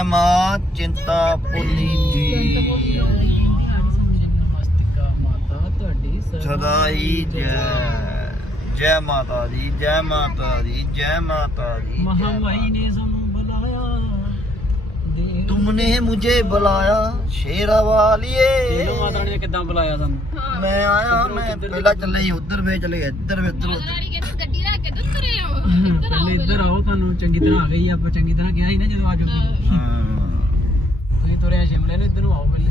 ਜੈ। ਮਾਂ ਚਿੰਤਾਪੁਰਨੀ ਜੀ ਸਦਾ ਹੀ ਜੈ। ਜੈ ਮਾਤਾ ਦੀ ਜੈ ਮਾਤਾ ਦੀ ਜੈ ਮਾਤਾ ਦੀ ਮਹਾਮਾਈ ਨੇ ਸਾਨੂੰ ਬੁਲਾਇਆ। ਦੇ ਤੁਮਨੇ ਮੁਝੇ ਬੁਲਾਇਆ ਸ਼ੇਰਾ ਵਾਲੀਏ। ਲੋ ਮਾਤਾ ਨੇ ਕਿੱਦਾਂ ਬੁਲਾਇਆ ਸਾਨੂੰ? ਮੈਂ ਆਇਆ ਮੈਂ ਪਹਿਲਾਂ ਚੱਲੇ ਉਧਰ ਵੇ ਚਲੇ ਇੱਧਰ ਵੇ ਇੱਧਰ ਪਹਿਲੇ ਇੱਧਰ ਆਓ ਤੁਹਾਨੂੰ ਚੰਗੀ ਤਰ੍ਹਾਂ ਆ ਗਈ ਆਪਾਂ ਚੰਗੀ ਤਰ੍ਹਾਂ ਕਿਹਾ ਸੀ ਨਾ ਜਦੋਂ ਆ ਜਾਓ। ਹਾਂ। ਤੁਸੀਂ ਤੁਰਿਆ ਸ਼ਿਮਲੇ ਨੂੰ ਇੱਧਰ ਨੂੰ ਆਓ ਪਹਿਲੇ।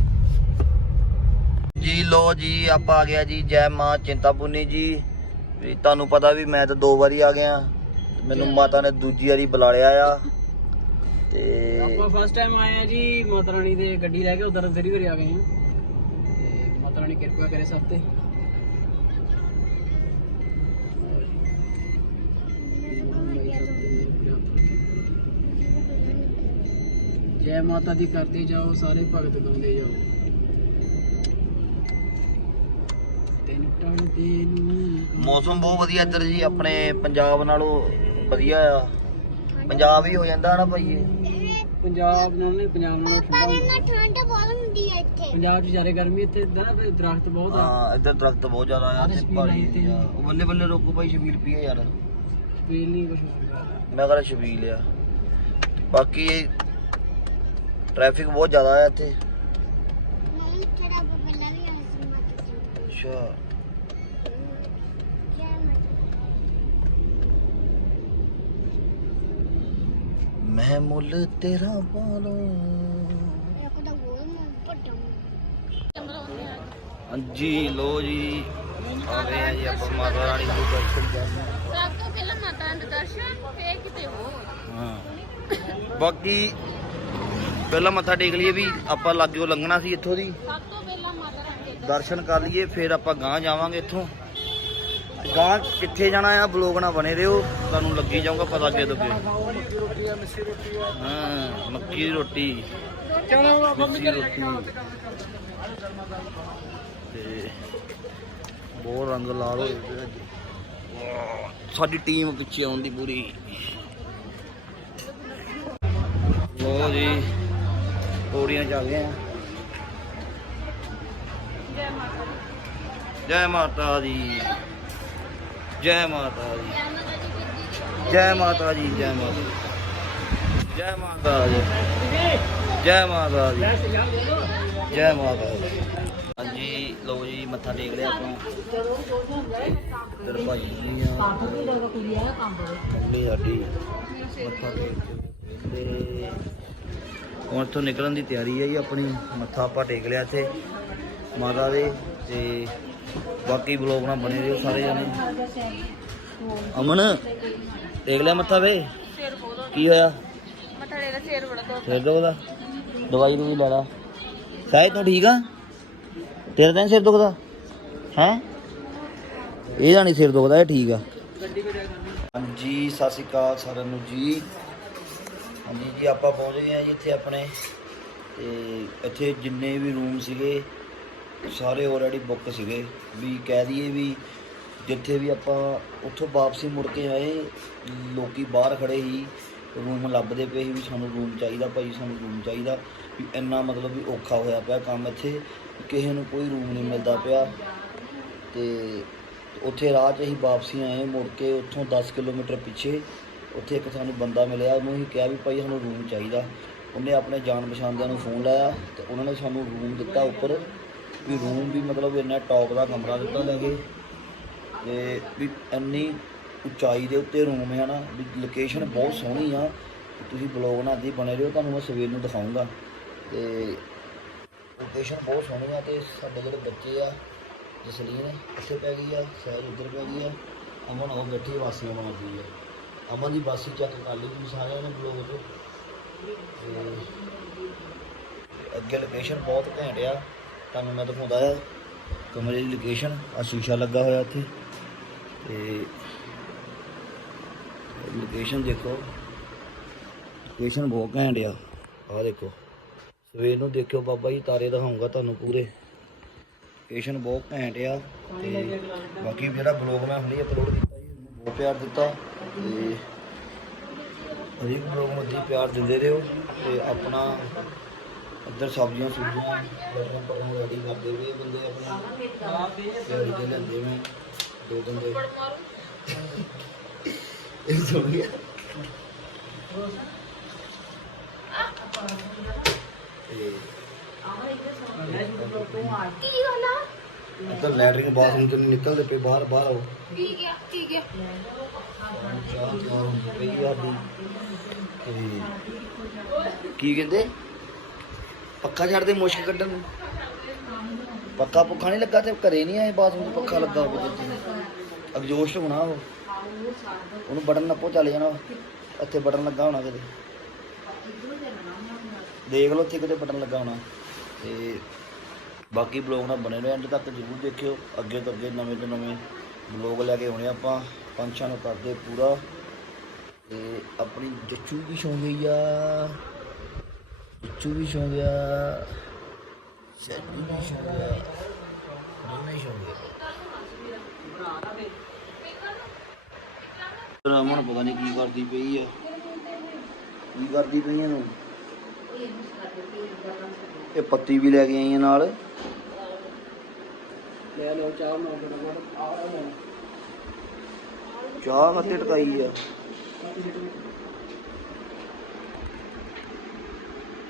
ਜੀ ਲੋ ਜੀ ਆਪਾਂ ਆ ਗਿਆ ਜੀ ਜੈ ਮਾਂ ਚਿੰਤਾਪੁਰਨੀ ਜੀ। ਵੀ ਤੁਹਾਨੂੰ ਪਤਾ ਵੀ ਮੈਂ ਤਾਂ ਦੋ ਵਾਰੀ ਆ ਗਿਆ। ਮੈਨੂੰ ਮਾਤਾ ਨੇ ਦੂਜੀ ਵਾਰੀ ਬੁਲਾ ਲਿਆ ਆ। ਤੇ ਆਪਾਂ ਫਸਟ ਟਾਈਮ ਆਏ ਆ ਜੀ ਮਾਤਾ ਰਾਣੀ ਦੇ ਗੱਡੀ ਲੈ ਕੇ ਉਧਰ ਜ਼ਰੀ ਵਾਰੀ ਆ ਗਏ ਆ। ਤੇ ਮਾਤਾ ਰਾਣੀ ਕਿਰਪਾ ਕਰੇ ਸਭ ਤੇ। ਜੈ ਮਾਤਾ ਦੀ ਕਰਦੇ ਜਾਓ ਸਾਰੇ ਭਗਤ ਗਾਉਂਦੇ ਜਾਓ। ਮੌਸਮ ਬਹੁਤ ਵਧੀਆ ਇੱਧਰ ਜੀ ਆਪਣੇ ਪੰਜਾਬ ਨਾਲੋਂ ਵਧੀਆ ਆ। ਪੰਜਾਬ ਹੀ ਹੋ ਜਾਂਦਾ ਨਾ ਭਾਈ ਇਹ। ਪੰਜਾਬ ਨਾਲ ਨਹੀਂ ਪੰਜਾਬ ਨਾਲੋਂ ਠੰਡਾ ਹੁੰਦਾ। ਠੰਡ ਬਹੁਤ ਹੁੰਦੀ ਹੈ ਇੱਥੇ। ਪੰਜਾਬ 'ਚ ਜ਼ਿਆਦਾ ਗਰਮੀ ਇੱਥੇ ਇਦਾਂ ਨਾ ਵੀ ਦਰਖਤ ਬਹੁਤ ਆ। ਹਾਂ ਇੱਧਰ ਦਰਖਤ ਬਹੁਤ ਜ਼ਿਆਦਾ ਆ ਤੇ ਸ਼ਬੀਲ। ਉਹ ਬੱਲੇ ਬੱਲੇ ਰੋਕੋ ਭਾਈ ਸ਼ਬੀਲ ਪੀਏ ਯਾਰ। ਫੀਲ ਨਹੀਂ ਕੁਝ ਮੈਂ ਕਹਿੰਦਾ ਸ਼ਬੀਲ ਆ। ਬਾਕੀ ਇਹ ਟ੍ਰੈਫਿਕ ਬਹੁਤ ਜ਼ਿਆਦਾ ਆ ਇੱਥੇ। ਨਹੀਂ ਤੇਰਾ ਬੱਬਲਾ ਵੀ ਆਇਆ ਸੀ ਮਾਤਾ ਜੀ ਅੱਛਾ। ਜੈ ਮਾਤਾ ਮੈਂ ਮੁੱਲ ਤੇਰਾ ਪਟਾਂ ਹਾਂਜੀ ਲੋ ਜੀ ਆ ਗਏ ਆ ਜੀ ਆਪਾਂ ਮਾਤਾ ਰਾਣੀ ਦੇ ਦਰਸ਼ਨ ਕਰਨ। ਸਭ ਤੋਂ ਪਹਿਲਾਂ ਮਾਤਾ ਦੇ ਦਰਸ਼ਨ ਫੇਰ ਕਿਤੇ ਹੋਰ। ਹਾਂ। ਬਾਕੀ ਪਹਿਲਾਂ ਮੱਥਾ ਟੇਕ ਲਈਏ ਵੀ ਆਪਾਂ ਲਾਗਿਓ ਲੰਘਣਾ ਸੀ ਇੱਥੋਂ ਦੀ। ਦਰਸ਼ਨ ਕਰ ਲਈਏ ਫਿਰ ਆਪਾਂ ਗਾਂ ਜਾਵਾਂਗੇ ਇੱਥੋਂ। ਗਾਂ ਕਿੱਥੇ ਜਾਣਾ ਆ ਬਲੌਗ ਨਾਲ ਬਣੇ ਰਹੋ ਤੁਹਾਨੂੰ ਲੱਗੀ ਜਾਊਗਾ ਪਤਾ ਅੱਗੇ ਤੋਂ ਅੱਗੇ। ਹਾਂ ਮੱਕੀ ਦੀ ਰੋਟੀ। ਚਲੋ ਮਿੱਸੀ ਦੀ ਰੋਟੀ। ਤੇ ਬਹੁਤ ਰੰਗ ਲਾਲ ਹੋਏ ਅੱਜ। ਸਾਡੀ ਟੀਮ ਪਿੱਛੇ ਆਉਂਦੀ ਪੂਰੀ। ਲੋ ਜੀ। ਪੌੜੀਆਂ ਚੱਲਦੇ ਗਏ ਆ। ਜੈ ਮਾਤਾ ਦੀ। ਜੈ ਮਾਤਾ ਦੀ। ਜੈ ਮਾਤਾ ਦੀ, ਜੈ ਮਾਤਾ ਦੀ। ਜੈ ਮਾਤਾ ਦੀ। ਜੈ ਮਾਤਾ ਦੀ। ਜੈ ਮਾਤਾ ਦੀ। ਹਾਂਜੀ, ਲਓ ਜੀ, ਮੱਥਾ ਟੇਕ ਲਿਆ ਆਪਾਂ। ਤੇਰੇ ਭਾਈ ਜੀ ਆ। ਮੰਮੀ ਸਾਡੀ ਮੱਥਾ ਟੇਕ ਤੇ ਹੁਣ ਤੋਂ ਨਿਕਲਣ ਦੀ ਤਿਆਰੀ ਹੈ ਜੀ ਆਪਣੀ ਮੱਥਾ ਆਪਾਂ ਟੇਕ ਲਿਆ ਇੱਥੇ ਮਾਤਾ ਦੇ ਤੇ ਬਾਕੀ ਬਲੌਗ ਨਾਲ ਬਣੇ ਰਹੋ ਸਾਰੇ ਜਣੇ। ਅਮਨ ਟੇਕ ਲਿਆ ਮੱਥਾ ਵੇ? ਕੀ ਹੋਇਆ? ਮੱਥਾ ਦੇ ਸਿਰ ਬੜਾ ਤੋਂ ਸਿਰ ਦੁਖਦਾ? ਦਵਾਈ ਦੂਈ ਲੈ ਲਾ। ਸਾਹਿਬ ਤੂੰ ਠੀਕ ਆ? ਤੇਰਾ ਤਾਂ ਨੀ ਸਿਰ ਦੁਖਦਾ? ਹੈ? ਇਹਦਾ ਨਹੀਂ ਸਿਰ ਦੁਖਦਾ ਇਹ ਠੀਕ ਆ। ਹਾਂਜੀ ਸਤਿ ਸ਼੍ਰੀ ਅਕਾਲ ਸਾਰਿਆਂ ਨੂੰ ਜੀ। ਹਾਂਜੀ ਜੀ, ਆਪਾਂ ਪਹੁੰਚ ਗਏ ਆ ਜੀ ਇੱਥੇ ਆਪਣੇ। ਤੇ ਇੱਥੇ ਜਿੰਨੇ ਵੀ ਰੂਮ ਸੀਗੇ, ਸਾਰੇ ਆਲਰੇਡੀ ਬੁੱਕ ਸੀਗੇ। ਵੀ ਕਹਿ ਦਈਏ ਵੀ ਜਿੱਥੇ ਵੀ ਆਪਾਂ ਉੱਥੋਂ ਵਾਪਸੀ ਮੁੜ ਕੇ ਆਏ, ਲੋਕੀ ਬਾਹਰ ਖੜੇ ਸੀ ਰੂਮ ਲੱਭਦੇ ਪਏ ਸੀ ਵੀ ਸਾਨੂੰ ਰੂਮ ਚਾਹੀਦਾ, ਭਾਈ ਸਾਨੂੰ ਰੂਮ ਚਾਹੀਦਾ। ਵੀ ਇੰਨਾ ਮਤਲਬ ਵੀ ਔਖਾ ਹੋਇਆ ਪਿਆ ਕੰਮ ਇੱਥੇ ਕਿਸੇ ਨੂੰ ਕੋਈ ਰੂਮ ਨਹੀਂ ਮਿਲਦਾ ਪਿਆ। ਤੇ ਉੱਥੇ ਰਾਹ 'ਚ ਅਸੀਂ ਵਾਪਸੀ ਆਏ, ਮੁੜ ਕੇ ਉੱਥੋਂ 10 ਕਿਲੋਮੀਟਰ ਪਿੱਛੇ ਉੱਥੇ ਇੱਕ ਸਾਨੂੰ ਬੰਦਾ ਮਿਲਿਆ, ਉਹਨੂੰ ਹੀ ਕਿਹਾ ਵੀ ਭਾਈ ਸਾਨੂੰ ਰੂਮ ਚਾਹੀਦਾ। ਉਹਨੇ ਆਪਣੇ ਜਾਣ ਪਛਾਣਦਿਆਂ ਨੂੰ ਫੋਨ ਲਾਇਆ ਤੇ ਉਹਨਾਂ ਨੇ ਸਾਨੂੰ ਰੂਮ ਦਿੱਤਾ ਉੱਪਰ। ਵੀ ਰੂਮ ਵੀ ਮਤਲਬ ਇੰਨਾ ਟੌਪ ਦਾ ਕਮਰਾ ਦਿੱਤਾ ਲੈ ਕੇ। ਤੇ ਵੀ ਇੰਨੀ ਉਚਾਈ ਦੇ ਉੱਤੇ ਰੂਮ ਹੈ ਨਾ, ਵੀ ਲੋਕੇਸ਼ਨ ਬਹੁਤ ਸੋਹਣੀ ਆ। ਤੁਸੀਂ ਬਲੌਗ ਨਾਲ ਦੀ ਬਣੇ ਰਹੋ, ਤੁਹਾਨੂੰ ਮੈਂ ਸਵੇਰ ਨੂੰ ਦਿਖਾਉਂਗਾ ਤੇ ਲੋਕੇਸ਼ਨ ਬਹੁਤ ਸੋਹਣੀ ਆ ਤੇ ਸਾਡੇ ਜਿਹੜੇ ਬੱਚੇ ਆ, ਜਸਲੀਨ ਇੱਥੇ ਪੈ ਗਈ ਆ, ਸਹਿਜ ਉੱਧਰ ਪੈ ਗਈ ਆ। ਅਮਨ ਉਹ ਬੈਠੀ ਵਾਸੀਆਂ ਬਣਾਉਂਦੀ ਆ। ਅਮਨ ਦੀ ਬਾਸੀ ਚੈੱਕ ਕਰ ਲਈ ਤੁਸੀਂ ਸਾਰਿਆਂ ਨੇ ਬਲੌਗ 'ਚ। ਤੇ ਅੱਗੇ ਲੋਕੇਸ਼ਨ ਬਹੁਤ ਘੈਂਟ ਆ। ਤੁਹਾਨੂੰ ਮੈਂ ਦਿਖਾਉਂਦਾ ਆ ਕਮਰੇ ਦੀ ਲੋਕੇਸ਼ਨ ਆ ਸ਼ੀਸ਼ਾ ਲੱਗਾ ਹੋਇਆ ਇੱਥੇ। ਤੇ ਲੋਕੇਸ਼ਨ ਦੇਖੋ। ਲੋਕੇਸ਼ਨ ਬਹੁਤ ਘੈਂਟ ਆ। ਆਹ ਦੇਖੋ। ਸਵੇਰ ਨੂੰ ਦੇਖਿਓ ਬਾਬਾ ਜੀ, ਤਾਰੇ ਦਿਖਾਉਂਗਾ ਤੁਹਾਨੂੰ ਪੂਰੇ। ਲੋਕੇਸ਼ਨ ਬਹੁਤ ਘੈਂਟ ਆ। ਤੇ ਬਾਕੀ ਜਿਹੜਾ ਬਲੌਗ ਮੈਂ ਹੁਣੇ ਅਪਲੋਡ ਕੀਤਾ ਜੀ ਬਹੁਤ ਪਿਆਰ ਦਿੱਤਾ। ਤੇ ਹਰੇਕ ਬਲੌਗ ਨੂੰ ਅੱਗੇ ਪਿਆਰ ਦਿੰਦੇ ਰਹੋ ਤੇ ਆਪਣਾ ਇੱਧਰ ਸਬਜ਼ੀਆਂ ਸੁਬਜ਼ੀਆਂ ਬੜੀਆਂ ਪੜੀਆਂ ਰੈਡੀ ਕਰਦੇ ਪਏ ਬੰਦੇ ਆਪਣੇ ਤਿਆਰੀ ਤੇ ਲੈਂਦੇ ਮੈਂ ਦੋ ਬੰਦੇ। ਇਹ ਸੁਣ ਗਿਆ ਤੇ ਕੀ ਹੋਣਾ ਇੱਧਰ ਲੈਟਰਿੰਗ ਬਾਥਰੂਮ ਤੋਂ ਨਹੀਂ ਨਿਕਲਦੇ ਪਏ ਬਾਹਰ ਬਾਹਰ ਆਓ। ਠੀਕ ਹੈ ਠੀਕ ਹੈ ਚਾਹ ਤਿਆਰ ਸਾਡੀ। ਤੇ ਕੀ ਕਹਿੰਦੇ? ਪੱਖਾ ਛੱਡਦੇ ਮੁਸ਼ਕ ਕੱਢਣ ਨੂੰ? ਪੱਕਾ ਪੁੱਖਾ ਨਹੀਂ ਲੱਗਾ ਤੇ ਘਰੇ ਨਹੀਂ ਆਏ ਬਾਥਰੂਮ 'ਚ ਪੱਖਾ ਲੱਗਾ ਹੋਵੇ ਤੇ ਐਗਜ਼ੌਸਟ ਹੋਣਾ ਉਹ ਉਹਨੂੰ ਬਟਨ ਨੱਪੋ ਚੱਲ ਜਾਣਾ ਇੱਥੇ ਬਟਨ ਲੱਗਾ ਹੋਣਾ ਕਿਤੇ। ਦੇਖ ਲਓ ਇੱਥੇ ਕਿਤੇ ਬਟਨ ਲੱਗਾ ਹੋਣਾ। ਤੇ ਬਾਕੀ ਬਲੌਗ ਨਾਲ ਬਣੇ ਰਹੋ ਐਂਡ ਤੱਕ ਜ਼ਰੂਰ ਦੇਖਿਓ। ਅੱਗੇ ਤੋਂ ਅੱਗੇ ਨਵੇਂ ਤੋਂ ਨਵੇਂ ਬਲੌਗ ਲੈ ਕੇ ਆਉਣੇ ਆਪਾਂ। ਪੰਛਾਂ ਨੂੰ ਕਰਦੇ ਪੂਰਾ। ਤੇ ਆਪਣੀ ਜੱਚੂ ਵੀ ਸੌਂ ਗਈ ਆ। ਜੱਚੂ ਵੀ ਸੌਂ ਗਿਆ ਸੈਜੂ ਵੀ ਸੌਂ ਗਿਆ ਦੋਨੇ ਸੌਂ ਗਏ ਰਾਮਣ ਪਤਾ ਨਹੀਂ ਕੀ ਕਰਦੀ ਪਈ ਆ। ਕੀ ਕਰਦੀ ਪਈ ਆ ਤੂੰ? ਇਹ ਪੱਤੀ ਵੀ ਲੈ ਕੇ ਆਈ ਆ ਨਾਲ। ਲੈ ਲਓ ਚਾਹ ਰਹਾ ਚਾਹ ਕੱਤੇ ਟਕਾਈ ਆ?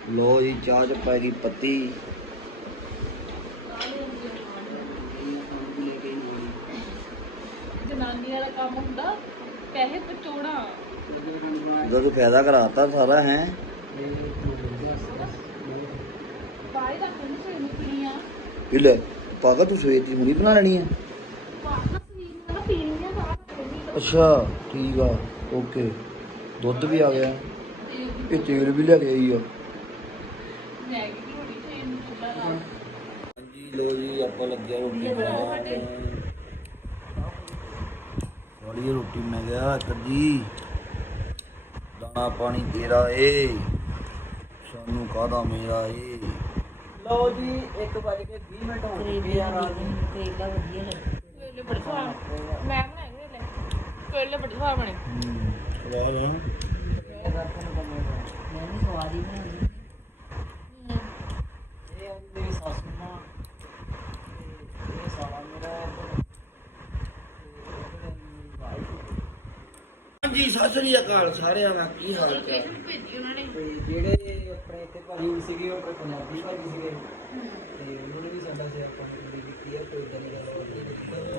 ਲੋ ਜੀ ਚਾਹ ਚ ਪੈ ਗਈ ਪੱਤੀ ਜਨਾਨੀ ਵਾਲਾ ਕੰਮ ਹੁੰਦਾ ਪੈਸੇ ਪਚੋਣਾ ਜਦੋਂ ਫਾਇਦਾ ਕਰਾਤਾ ਸਾਰਾ ਹੈ ਬਾਈ ਦਾ ਕੋਈ ਨਹੀਂ ਪੀਣੀਆਂ ਓਕੇ ਦੁੱਧ ਵੀ ਆ ਗਿਆ। ਇਹ ਤੇਲ ਵੀ ਲੈ ਕੇ ਆਈ ਆ। ਚੁੱਲਾ ਲਾ ਹਾਂਜੀ ਲੋ ਜੀ ਆਪਾਂ ਲੱਗਿਆ ਰੋਟੀ ਬਣਾਉਣ ਵਾਲੀ ਰੋਟੀ ਮੈਂ ਗਿਆ ਕੱਜੀ ਦਾਣਾ ਪਾਣੀ ਤੇਰਾ ਏ ਸਾਨੂੰ ਕਾਹਦਾ ਮੇਰਾ ਏ? ਲਓ ਜੀ 1 ਵਜੇ ਕੇ 20 ਮਿੰਟ ਹੋ ਗਏ ਆ ਰਾਤ ਨੂੰ। ਬੜੇ ਸਵਾਦ ਮੈਂ ਬਣਾਏ ਕੋਲੇ ਕੋਲੇ ਬੜੇ ਸਵਾਦ ਬਣੇ। ਹੂੰ ਸਵਾਦ ਹੈ ਇਹ ਆ ਜੀ ਮੇਰੀ ਸੱਸ ਮਾਂ ਤੇ ਇਹ ਸਾਲਾ ਮੇਰਾ ਹੈ ਤੇ ਇਹ ਮੇਰੀ ਵਾਈਫ ਹਾਂਜੀ ਸਤਿ ਸ੍ਰੀ ਅਕਾਲ ਸਾਰਿਆਂ ਦਾ ਕੀ ਹਾਲ ਚਾਲ? ਭੇਜੀ ਉਹਨਾਂ ਨੇ। ਤੇ ਜਿਹੜੇ ਆਪਣੇ ਇੱਥੇ ਭਾਜੀ ਸੀਗੇ ਉਹ ਪੰਜਾਬੀ ਭਾਜੀ ਸੀਗੇ। ਤੇ ਉਹਨਾਂ ਨੇ ਵੀ ਸਾਡਾ ਸੇ ਆਪਾਂ ਨੂੰ ਕੁੜੀ ਦਿੱਤੀ ਹੈ ਕੋਈ ਗੱਲ ਨਹੀਂ।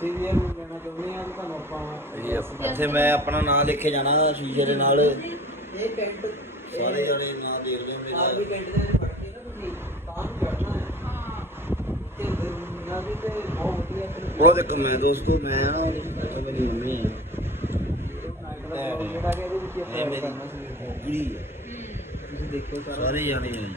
ਤੁਸੀਂ ਵੀ ਇਹਨੂੰ ਕਹਿਣਾ ਚਾਹੁੰਦੇ ਆ ਤਾਂ ਤੁਹਾਨੂੰ ਆਪਾਂ ਇੱਥੇ ਮੈਂ ਆਪਣਾ ਨਾਮ ਲਿਖੇ ਜਾਣਾ ਸ਼ੀਸ਼ੇ ਦੇ ਨਾਲ। ਇਹ ਟੈਂਟ ਸਾਰੇ ਜਣੇ ਨਾਂ ਦੇਖ ਲਿਓ ਆਰ ਵੀ ਮੇਰਾ ਟੈਂਟ ਦੇ ਵਿੱਚ ਬੈਠੇ ਨਾ ਤੁਸੀਂ ਤਾਂ ਨੂੰ ਬੈਠਣਾ ਹੈ। ਹਾਂ ਤੇ ਦੁਨੀਆ ਵੀ ਤੇ ਬਹੁਤ ਵਧੀਆ ਫਿਰ ਉਹ ਦੇਖੋ ਮੈਂ ਦੋਸਤੋ ਮੈਂ ਨਾ ਮੇਰੀ ਮੰਮੀ ਹੈ। ਜਿਹੜਾ ਕਿ ਇਹਦੇ ਵਿੱਚ ਇਹ ਆਪਾਂ ਮੇਰੀ ਕਰਨਾ ਸੀ। ਕੁੜੀ ਹੈ। ਤੁਸੀਂ ਦੇਖੋ ਸਾਰਾ। ਸਾਰੇ ਜਾਣੇ ਆ ਜੀ।